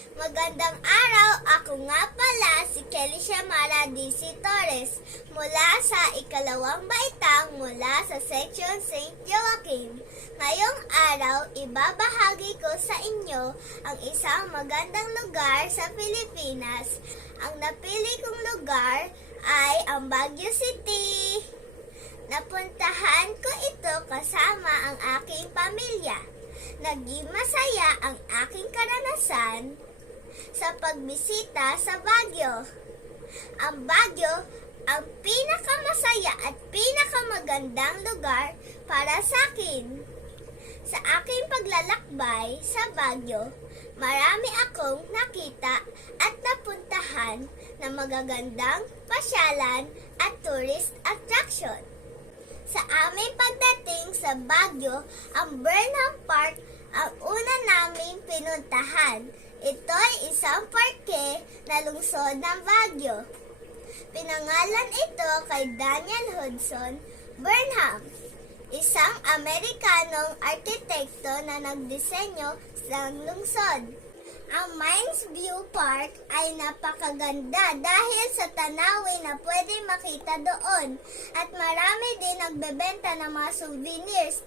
Magandang araw, ako nga pala si Kelly Shamara DC Torres mula sa ikalawang baitang mula sa Section St. Joaquin. Ngayong araw, ibabahagi ko sa inyo ang isang magandang lugar sa Pilipinas. Ang napili kong lugar ay ang Baguio City. Napuntahan ko ito kasama ang aking pamilya. Naging masaya ang aking karanasan sa pagbisita sa Baguio. Ang Baguio ang pinakamasaya at pinakamagandang lugar para sa akin. Sa aking paglalakbay sa Baguio, marami akong nakita at napuntahan na magagandang pasyalan at tourist attraction. Sa aming pagdating sa Baguio, ang Burnham Park ang una naming pinuntahan. Ito ay isang parke na lungsod ng Baguio. Pinangalan ito kay Daniel Hudson Burnham, isang Amerikanong arkitekto na nagdisenyo ng lungsod. Ang Mines View Park ay napakaganda dahil sa tanawin na pwede makita doon at marami din nagbebenta ng mga souvenirs.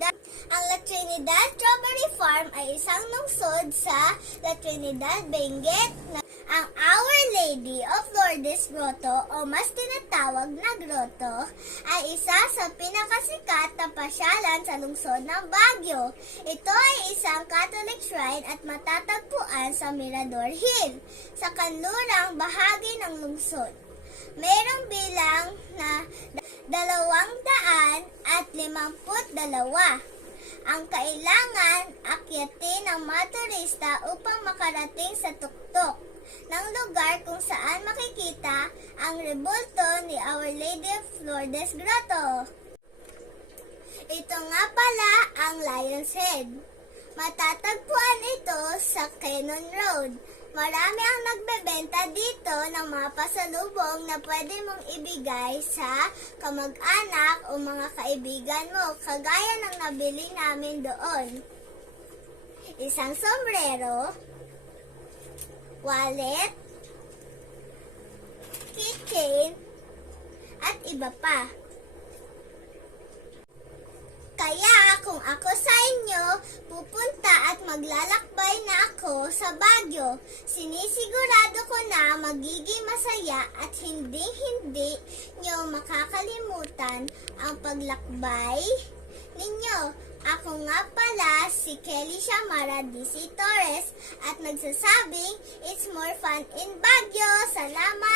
Ang La Trinidad Strawberry Farm ay isang lungsod sa La Trinidad, Benguet. Ang Our Lady of Lourdes Grotto o mas tinatawag na grotto ay isa sa pinakasikat na pasyalan sa lungsod ng Baguio. Ito ay isang Catholic shrine at matatagpuan sa Mirador Hill sa kanlurang bahagi ng lungsod. Mayroong bilang na 252 ang kailangan akyatin ng mga turista upang makarating sa tuktok ng lugar kung saan makikita ang rebulto ni Our Lady of Lourdes Grotto. Ito nga pala ang Lion's Head. Matatagpuan ito sa Cannon Road. Marami ang nagbebenta dito ng mga pasalubong na pwede mong ibigay sa kamag-anak o mga kaibigan mo, kagaya ng nabili namin doon. Isang sombrero, wallet, keychain, at iba pa. Kaya kung ako sa inyo, pupunta at maglalakbay na ako sa Baguio. Sinisigurado ko na magiging masaya at hindi nyo makakalimutan ang paglakbay ninyo. Ako nga pala si Kelly Shamara DC Torres at nagsasabing it's more fun in Baguio. Salamat!